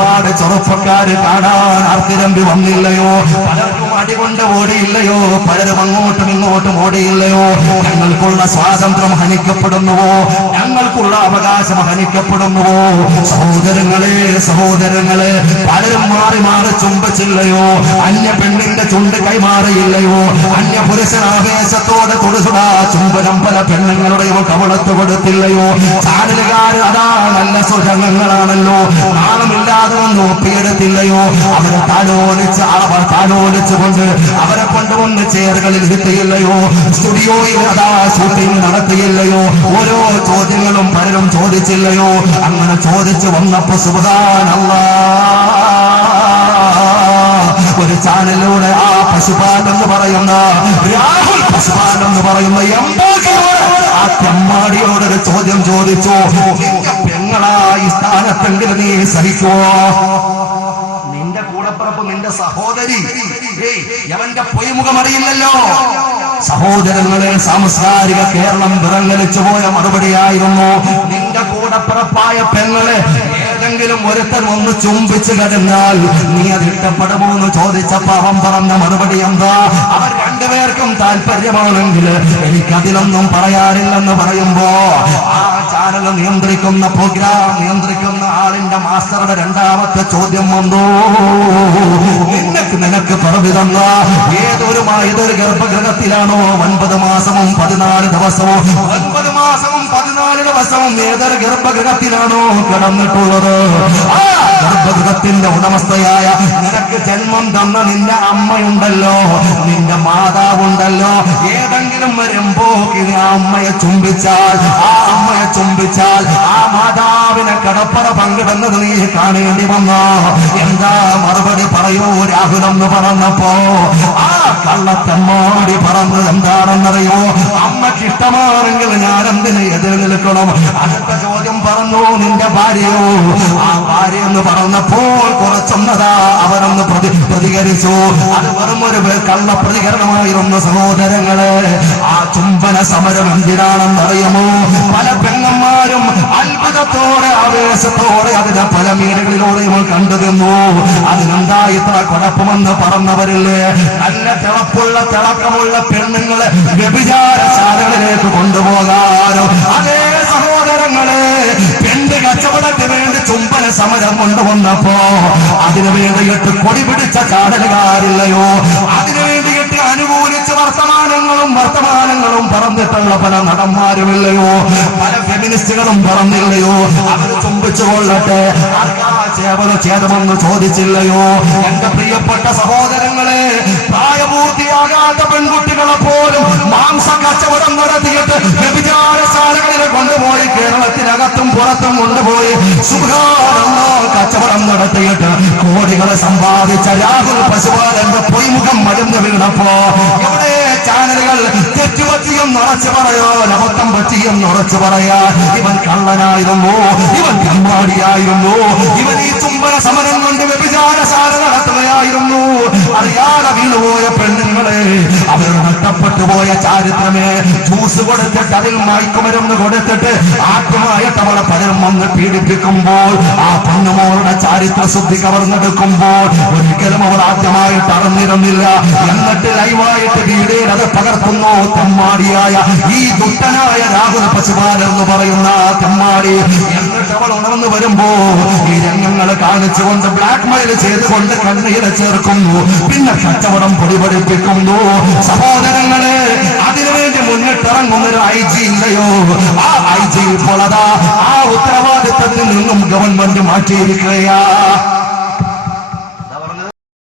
ഒരുപാട് ചെറുപ്പക്കാര് കാണാൻ ആർത്തിരമ്പി വന്നില്ലയോ? പലർക്കും അടികൊണ്ട് ഓടിയില്ലയോ? പലരും അങ്ങോട്ടും ഇങ്ങോട്ടും ഓടിയില്ലയോ? ഞങ്ങൾക്കുള്ള സ്വാതന്ത്ര്യം ഹനിക്കപ്പെടുന്നുവോ? ഞങ്ങൾക്കുള്ള അവകാശം ഹനിക്കപ്പെടുന്നുവോ? സഹോദരങ്ങളെ പലരും മാറി മാറി ചുംബിച്ചില്ലയോ? അന്യ പെണ്ണിന്റെ ചുണ്ട് കൈമാറിയില്ലയോ? അന്യ പുരുഷനാവേശത്തോടെ തുടുതുടാ ചുംബനം പല പെണ്ണുങ്ങളുടെയോ കവളത്ത് കൊടുത്തില്ലയോ? ചാനലുകാര് അതാ നല്ല സുഖങ്ങളാണല്ലോ, നാണമില്ലാതെ വന്ന് ഒപ്പിയെടുത്തില്ലയോ? അവരെ താലോലിച്ചുകൊണ്ട് അവരെ കൊണ്ടുവന്ന് ചെയറുകളിൽ ഇരുത്തിയില്ലയോ? സ്റ്റുഡിയോയിൽ അതാ ഷൂട്ടിംഗ് നടത്തിയില്ലയോ? ഓരോ ചോദ്യങ്ങളും പലരും ചോദിച്ചില്ലയോ? അങ്ങനെ ചോദിച്ചു വന്നപ്പോ സുബ്ഹാനല്ലാഹ്, ഒരു ചാനലിലൂടെ ആ പശുപാൽ എന്ന് പറയുന്ന രാഹുൽ പശുപാൽ എന്ന് പറയുന്ന ആ തെമ്മാടിയോടൊരു ചോദ്യം ചോദിച്ചു, നിന്റെ പെങ്ങളായി സ്ഥാനത്തെങ്കിലും നീ സഹിക്കുവോ? നിന്റെ കൂടപ്പിറപ്പ്, നിന്റെ സഹോദരി, അവന്റെ പൊയ്മുഖം അറിയില്ലല്ലോ. സഹോദരങ്ങളെ, സാംസ്കാരിക കേരളം വിറങ്ങലിച്ചു പോയ മറുപടിയായിരുന്നു, നിന്റെ കൂടപ്പിറപ്പായ പെങ്ങളെ ഏതെങ്കിലും ഒരുത്തൻ ഒന്ന് ചുംബിച്ചു കഴിഞ്ഞാൽ നീ അത് ഇഷ്ടപ്പെടുമോ എന്ന് ചോദിച്ചപ്പോ അവൻ പറഞ്ഞ മറുപടി എന്താ? അവർ രണ്ടുപേർക്കും താല്പര്യമാണെങ്കിൽ എനിക്കതിലൊന്നും പറയാനില്ലെന്ന് പറയുമ്പോ ആ ചാനൽ നിയന്ത്രിക്കുന്ന, പ്രോഗ്രാം നിയന്ത്രിക്കുന്ന ആളിന്റെ മാസ്റ്ററുടെ രണ്ടാമത്തെ ചോദ്യം വന്നു, നിനക്ക് പറഞ്ഞു തന്ന ഏതൊരു ഗർഭഗൃഹത്തിലാണോ 9 മാസവും 14 ദിവസവും 9 മാസവും 14 ദിവസവും ഏതൊരു ഗർഭഗൃഹത്തിലാണോ കിടന്നിട്ടുള്ളത്, ആ ഗർഭഗൃഹത്തിന്റെ ഉടമസ്ഥയായ നിനക്ക് ജന്മം തന്ന നിന്റെ അമ്മയുണ്ടല്ലോ, നിന്റെ മാതാവുണ്ടല്ലോ, ഏതെങ്കിലും വരുമ്പോ ആ അമ്മയെ ചുംബിച്ചാൽ ആ മാതാവിനെ കടപ്പറ പങ്കിടുന്നത് നീ കാണേണ്ടി വന്നോ? എന്താ മറുപടി പറയൂ രാഹുൽ എന്ന് പറഞ്ഞപ്പോ ആ കള്ളത്തമ്മാടി പറഞ്ഞത് എന്താണെന്നറിയോ? അമ്മയ്ക്ക് ഇഷ്ടമാണെങ്കിൽ ഞാൻ എന്തിന് എതിർ നിൽക്കണം? അടുത്ത ചോദ്യം പറഞ്ഞു, നിന്റെ ഭാര്യയോ? ആ ഭാര്യ എന്ന് പറഞ്ഞപ്പോൾ കുറച്ചൊന്നതാ അവരൊന്ന് പ്രതികരിച്ചു. അത് വെറും ഒരു കള്ള പ്രതികരണമായിരുന്നു. സഹോദരങ്ങളെ, ആ ചുംബന സമരം എന്തിനാണെന്നറിയുമോ? പല പെങ്ങന്മാരും അത്ഭുതത്തോടെ ആവേശത്തോടെ അതിന്റെ പല മീനുകളിലൂടെയും കണ്ടുനിന്നു. അതിനെന്താ ഇത്ര കുഴപ്പമെന്ന് പറഞ്ഞവരില്ലേ? നല്ല തിളക്കമുള്ള പെണ്ണുങ്ങളെ വ്യഭിചാരശാലകളിലേക്ക് കൊണ്ടുപോകാനോ? അതേ സഹോദരങ്ങളെ, പെണ്ണ് കച്ചവടത്തിന് വേണ്ടി ചുംബന സമരം കൊണ്ടുവന്നപ്പോ അതിനു വേണ്ടിയിട്ട് കൊടി പിടിച്ച ചാനലുകാരില്ലയോ? അതിനു വേണ്ടിയിട്ട് അനുകൂലിച്ച് വർത്തമാനങ്ങളും പറഞ്ഞിട്ടുള്ള പല നടന്മാരുമില്ലയോ? പല ഫെമിനിസ്റ്റുകളും പറഞ്ഞില്ലയോ? അവർ ചുംബിച്ചു കൊള്ളട്ടെ, ഛേദമെന്ന് ചോദിച്ചില്ലയോ? എന്റെ പ്രിയപ്പെട്ട സഹോദരങ്ങളെ, പ്രായപൂർത്തിയാകാത്ത പെൺകുട്ടികളെ പോലും മാംസ കച്ചവടം നടത്തിയിട്ട് വ്യഭിചാരശാലകളിൽ കൊണ്ടുപോയി കേരളത്തിനകത്തും പുറത്തും കൊണ്ടുപോയി സുബ്ഹാനല്ലാഹ് കച്ചവടം നടത്തിയിട്ട് കോടികളെ സമ്പാദിച്ച രാഹുൽ പശുപാലന്റെ പൊയ്മുഖം മരുന്ന് വീണപ്പോ ഇവിടെ ചാനലുകൾ തെറ്റുപറ്റിയും നിറച്ചു പറയോ, അബദ്ധം പറ്റിയും നിറച്ചു പറയാൻ ഇവൻ കള്ളനായിരുന്നു, ഇവൻ കമ്മാടിയായിരുന്നു, ഇവൻ ഈ ചുംബന സമരം കൊണ്ട് വ്യഭിചാരശാല നടത്തുകയായിരുന്നു. അറിയാതെ വീണുപോയ പെണ്ണുങ്ങളെ, അവർ നഷ്ടപ്പെട്ടു പോയ ചാരിത്രമേ, ജ്യൂസ് കൊടുത്തിട്ട് അതിൽ മയക്കുമരുന്ന് കൊടുത്തിട്ട് ആദ്യമായിട്ട് അവളെ പലരും വന്ന് പീഡിപ്പിക്കുമ്പോൾ ആ പെണ്ണുമോളുടെ ചാരിത്ര ശുദ്ധി കവർന്നെടുക്കുമ്പോൾ ഒരിക്കലും അവൾ ആദ്യമായിട്ട് അറിഞ്ഞിരുന്നില്ല. എന്നിട്ട് ലൈവായിട്ട് വീഡിയോയിൽ അത് പകർത്തുന്നു തെമ്മാടിയായ ഈ ദുഷ്ടനായ രാഹുൽ പശുപാൽ എന്ന് പറയുന്ന തെമ്മാടി. എന്നിട്ട് അവൾ ഉണർന്നു വരുമ്പോ ഈ രംഗങ്ങൾ കാണിച്ചുകൊണ്ട് ബ്ലാക്ക് മെയിൽ ചെയ്തുകൊണ്ട് കണ്ണീര് ചേർക്കുന്നു, പിന്നെ കച്ചവടം പൊടിപൊടിപ്പിക്കുന്നു. സഹോദരങ്ങളെ, അതിനുവേണ്ടി മുന്നിട്ടിറങ്ങുന്നൊരു IG ഇല്ലയോ? ആ IG ഇപ്പോൾ അതാ ആ ഉത്തരവാദിത്തത്തിൽ നിന്നും ഗവൺമെന്റ് മാറ്റിയിരിക്കുകയാ.